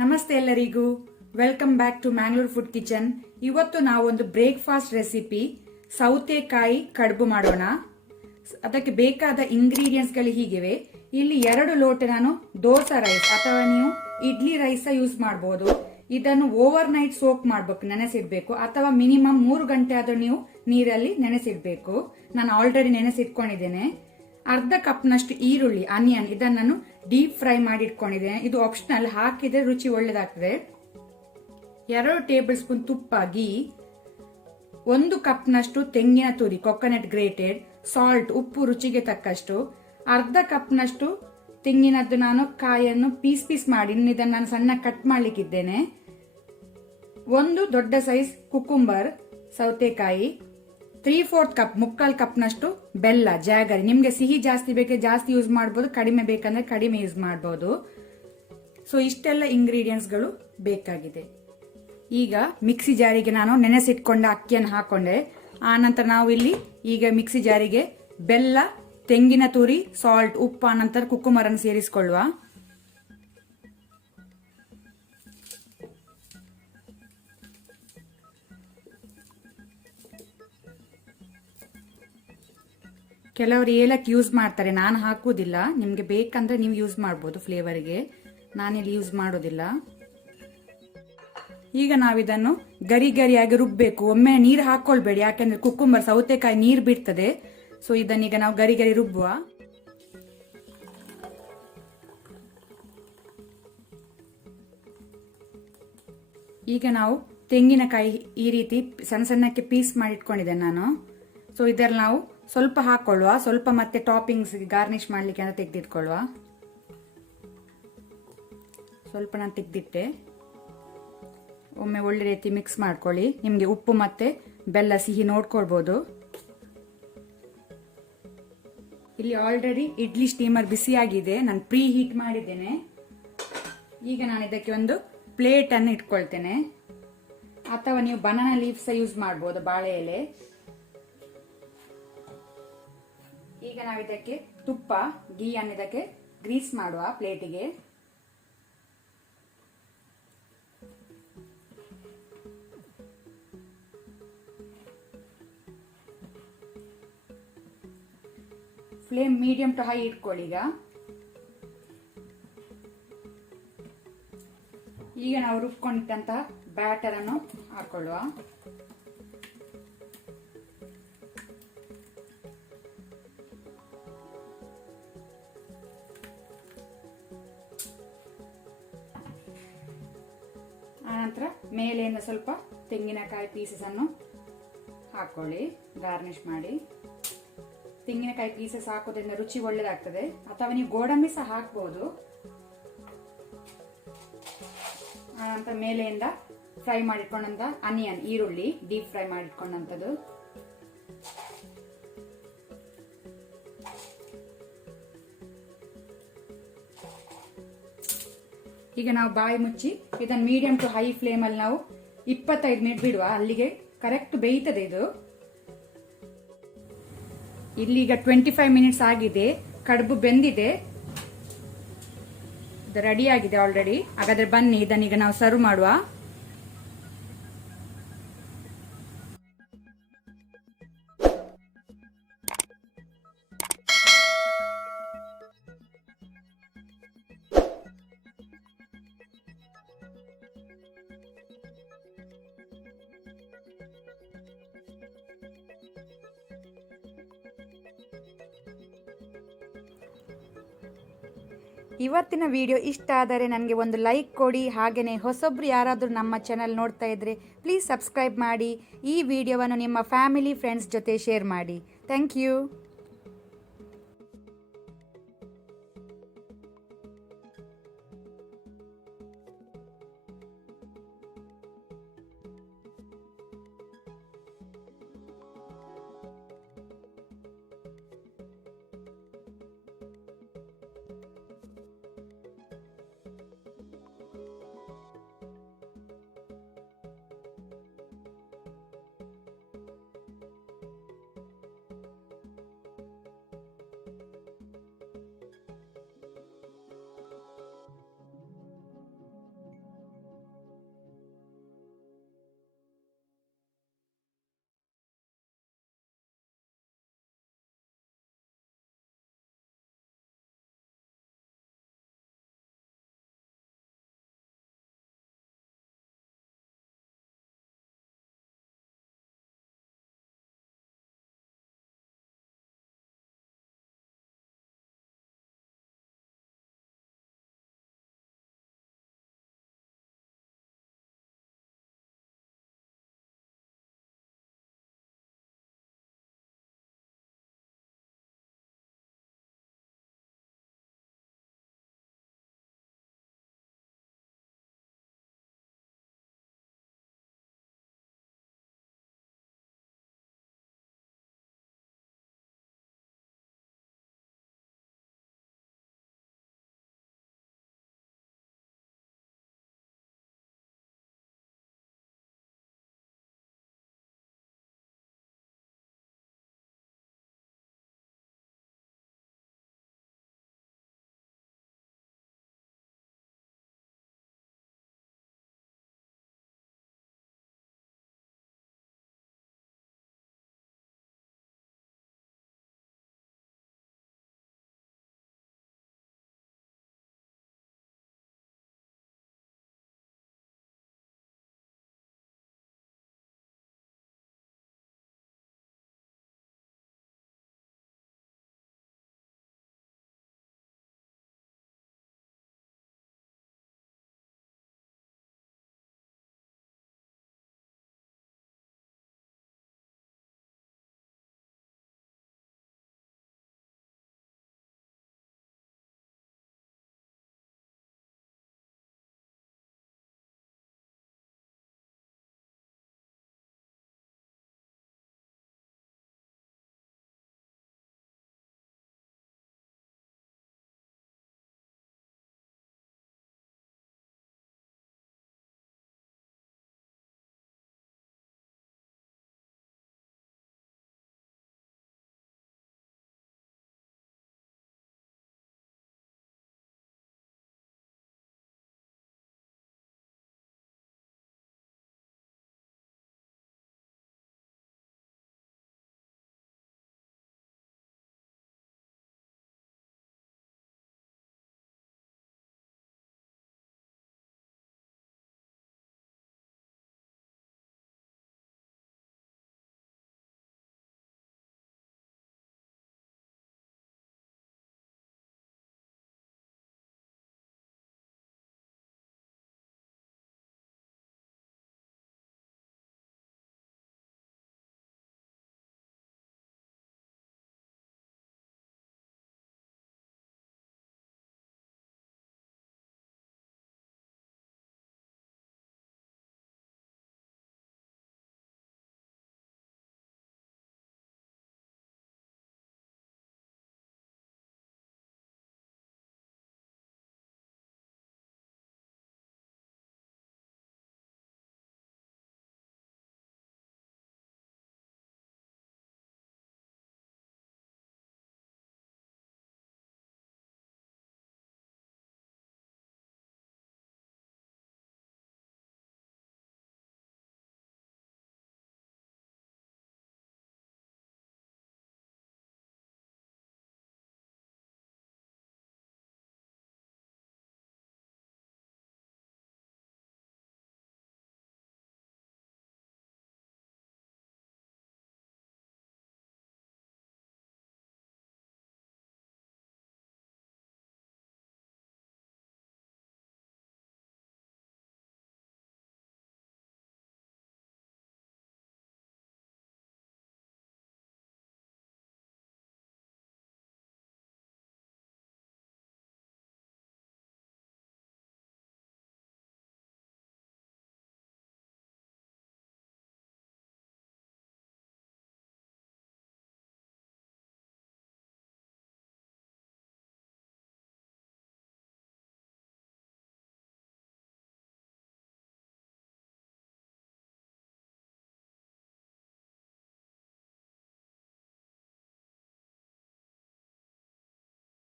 ನಮಸ್ತೆ ಎಲ್ಲರಿಗೂ, welcome back to Mangalore food kitchen. ಇವತ್ತು ನಾವು ಒಂದು ಬ್ರೇಕ್ಫಾಸ್ಟ್ ರೆಸಿಪಿ ಸೌತೆಕಾಯಿ ಕಡುಬು ಮಾಡೋಣ. ಅದಕ್ಕೆ ಬೇಕಾದ ಇಂಗ್ರೀಡಿಯೆಂಟ್ಸ್ಗಳು ಹೀಗಿವೆ. ಇಲ್ಲಿ 2 ಲೋಟ ನಾನು ದೋಸಾ ರೈಸ್ ಅಥವಾ ನೀವು ಇಡ್ಲಿ ರೈಸ್ ಯೂಸ್ ಮಾಡಬಹುದು. ಇದನ್ನು ಓವರ್ ನೈಟ್ ಸೋಕ್ ಮಾಡಬೇಕು, ನೆನೆಸಿಡ್ಬೇಕು, ಅಥವಾ ಮಿನಿಮಮ್ 3 ಗಂಟೆ ಆದ್ರೂ ನೀವು ನೀರಲ್ಲಿ ನೆನೆಸಿಡ್ಬೇಕು. ನಾನು ಆಲ್ರೆಡಿ ನೆನೆಸಿಟ್ಕೊಂಡಿದ್ದೇನೆ. ಅರ್ಧ ಕಪ್ನಷ್ಟು ಈರುಳ್ಳಿ ಆನಿಯನ್ ಇದನ್ನು ನಾನು ಡೀಪ್ ಫ್ರೈ ಮಾಡಿ ಇಟ್ಕೊಂಡಿದ್ದೇನೆ. ಇದು ಆಪ್ಷನಲ್, ಹಾಕಿದ್ರೆ ರುಚಿ ಒಳ್ಳೆದಾಗ್ತದೆ. 2 ಟೇಬಲ್ ಸ್ಪೂನ್ ತುಪ್ಪ ಗೀ, 1 ಕಪ್ನಷ್ಟು ತೆಂಗಿನ ತುರಿ ಕೊಕೊನಟ್ ಗ್ರೇಟೆಡ್, ಸಾಲ್ಟ್ ಉಪ್ಪು ರುಚಿಗೆ ತಕ್ಕಷ್ಟು, ಅರ್ಧ ಕಪ್ನಷ್ಟು ತೆಂಗಿನದ್ದು ನಾನು ಕಾಯನ್ನು ಪೀಸ್ ಮಾಡಿ ಇದನ್ನು ನಾನು ಸಣ್ಣ ಕಟ್ ಮಾಡ್ಲಿಕ್ಕಿದ್ದೇನೆ. 1 ದೊಡ್ಡ ಸೈಜ್ ಕುಕುಂಬರ್ ಸೌತೆಕಾಯಿ, 3/4 ಕಪ್ ಮುಕ್ಕಾಲ್ ಕಪ್ನಷ್ಟು ಬೆಲ್ಲ ಜಾಗರಿ. ನಿಮ್ಗೆ ಸಿಹಿ ಜಾಸ್ತಿ ಬೇಕೆ ಜಾಸ್ತಿ ಯೂಸ್ ಮಾಡಬಹುದು, ಕಡಿಮೆ ಬೇಕಂದ್ರೆ ಕಡಿಮೆ ಯೂಸ್ ಮಾಡಬಹುದು. ಸೊ ಇಷ್ಟೆಲ್ಲ ಇಂಗ್ರೀಡಿಯೆಂಟ್ಸ್ಗಳು ಬೇಕಾಗಿದೆ. ಈಗ ಮಿಕ್ಸಿ ಜಾರಿಗೆ ನಾನು ನೆನೆಸಿಟ್ಕೊಂಡ ಅಕ್ಕಿಯನ್ನು ಹಾಕೊಂಡೆ. ಆ ನಂತರ ನಾವು ಇಲ್ಲಿ ಈಗ ಮಿಕ್ಸಿ ಜಾರಿಗೆ ಬೆಲ್ಲ, ತೆಂಗಿನ ತುರಿ, ಸಾಲ್ಟ್, ಉಪ್ಪು, ನಂತರ ಕುಕ್ಕುಂಬರ್ ಅನ್ನು ಸೇರಿಸಿಕೊಳ್ಳುವ. ಕೆಲವರು ಏಲಕ್ಕಿ ಯೂಸ್ ಮಾಡ್ತಾರೆ, ನಾನು ಹಾಕುವುದಿಲ್ಲ. ನಿಮ್ಗೆ ಬೇಕಂದ್ರೆ ನೀವು ಯೂಸ್ ಮಾಡಬಹುದು ಫ್ಲೇವರ್ಗೆ, ನಾನಿಲ್ಲಿ ಯೂಸ್ ಮಾಡೋದಿಲ್ಲ. ಈಗ ನಾವಿದನ್ನು ಗರಿ ಗರಿಯಾಗಿ ರುಬ್ಬೇಕು. ಒಮ್ಮೆ ನೀರು ಹಾಕೊಳ್ಬೇಡಿ, ಯಾಕಂದ್ರೆ ಕುಕ್ಕುಂಬರ್ ಸೌತೆಕಾಯಿ ನೀರು ಬಿಡ್ತದೆ. ಸೊ ಇದನ್ನೀಗ ನಾವು ಗರಿ ಗರಿ ರುಬ್ಬುವ. ಈಗ ನಾವು ತೆಂಗಿನಕಾಯಿ ಈ ರೀತಿ ಸಣ್ಣ ಸಣ್ಣಕ್ಕೆ ಪೀಸ್ ಮಾಡಿ ಇಟ್ಕೊಂಡಿದ್ದೇನೆ ನಾನು. ಸೊ ಇದರಲ್ಲಿ ನಾವು ಸ್ವಲ್ಪ ಹಾಕೊಳ್ಳುವ, ಸ್ವಲ್ಪ ಮತ್ತೆ ಟಾಪಿಂಗ್ಸ್ ಗಾರ್ನಿಶ್ ಮಾಡ್ಲಿಕ್ಕೆ ಅಂತ ತೆಗೆದಿಟ್ಕೊಳ್ಳುವ. ಸ್ವಲ್ಪ ನಾನು ತೆಗೆದಿಟ್ಟೆ. ಒಮ್ಮೆ ಒಳ್ಳೆ ರೀತಿ ಮಿಕ್ಸ್ ಮಾಡ್ಕೊಳ್ಳಿ. ನಿಮ್ಗೆ ಉಪ್ಪು ಮತ್ತೆ ಬೆಲ್ಲ ಸಿಹಿ ನೋಡ್ಕೊಳ್ಬಹುದು. ಇಲ್ಲಿ ಆಲ್ರೆಡಿ ಇಡ್ಲಿ ಸ್ಟೀಮರ್ ಬಿಸಿಯಾಗಿದೆ, ನಾನು ಪ್ರೀ ಹೀಟ್ ಮಾಡಿದ್ದೇನೆ. ಈಗ ನಾನು ಇದಕ್ಕೆ ಒಂದು ಪ್ಲೇಟ್ ಅನ್ನು ಇಟ್ಕೊಳ್ತೇನೆ, ಅಥವಾ ನೀವು ಬನಾನಾ ಲೀವ್ಸ್ ಯೂಸ್ ಮಾಡಬಹುದು, ಬಾಳೆ ಎಲೆ. ಈಗ ನಾವು ಇದಕ್ಕೆ ತುಪ್ಪ ಗೀ ಅನ್ನು ಇದಕ್ಕೆ ಗ್ರೀಸ್ ಮಾಡುವ ಪ್ಲೇಟಿಗೆ. ಫ್ಲೇಮ್ ಮೀಡಿಯಂ ಟು ಹೈ ಇಟ್ಕೊಳ್ಳಿ. ಈಗ ನಾವು ರುಬ್ಕೊಂಡಿಟ್ಟಂತಹ ಬ್ಯಾಟರ್ ಅನ್ನು ಹಾಕೊಳ್ಳುವ. ಆನಂತರ ಮೇಲೆಯಿಂದ ಸ್ವಲ್ಪ ತೆಂಗಿನಕಾಯಿ ಪೀಸಸ್ ಅನ್ನು ಹಾಕೊಳ್ಳಿ, ಗಾರ್ನಿಶ್ ಮಾಡಿ. ತೆಂಗಿನಕಾಯಿ ಪೀಸಸ್ ಹಾಕೋದ್ರಿಂದ ರುಚಿ ಒಳ್ಳೆದಾಗ್ತದೆ, ಅಥವಾ ನೀವು ಗೋಡಂಬಿ ಸಹ ಹಾಕ್ಬಹುದು. ಆನಂತರ ಮೇಲೆಯಿಂದ ಫ್ರೈ ಮಾಡಿಟ್ಕೊಂಡಂತ ಆನಿಯನ್ ಈರುಳ್ಳಿ ಡೀಪ್ ಫ್ರೈ ಮಾಡಿಟ್ಕೊಂಡಂಥದ್ದು. ಈಗ ನಾವು ಬಾಯಿ ಮುಚ್ಚಿ ಇದನ್ನು ಮೀಡಿಯಂ ಟು ಹೈ ಫ್ಲೇಮ್ ಅಲ್ಲಿ ನಾವು 25 ಮಿನಿಟ್ ಬಿಡುವ. ಅಲ್ಲಿಗೆ ಕರೆಕ್ಟ್ ಬೇಯ್ತದೆ ಇದು. ಇಲ್ಲಿಗ 25 ಮಿನಿಟ್ಸ್ ಆಗಿದೆ, ಕಡುಬು ಬೆಂದಿದೆ, ಇದು ರೆಡಿ ಆಗಿದೆ ಆಲ್ರೆಡಿ. ಹಾಗಾದ್ರೆ ಬನ್ನಿ ಇದನ್ನೀಗ ನಾವು ಸರ್ವ್ ಮಾಡುವ. ಇವತ್ತಿನ ವಿಡಿಯೋ ಇಷ್ಟ ಆದರೆ ನನಗೆ ಒಂದು ಲೈಕ್ ಕೊಡಿ. ಹಾಗೆಯೇ ಹೊಸೊಬ್ರು ಯಾರಾದರೂ ನಮ್ಮ ಚಾನಲ್ ನೋಡ್ತಾ ಇದ್ದರೆ ಪ್ಲೀಸ್ ಸಬ್ಸ್ಕ್ರೈಬ್ ಮಾಡಿ. ಈ ವಿಡಿಯೋವನ್ನು ನಿಮ್ಮ ಫ್ಯಾಮಿಲಿ ಫ್ರೆಂಡ್ಸ್ ಜೊತೆ ಶೇರ್ ಮಾಡಿ. Thank you.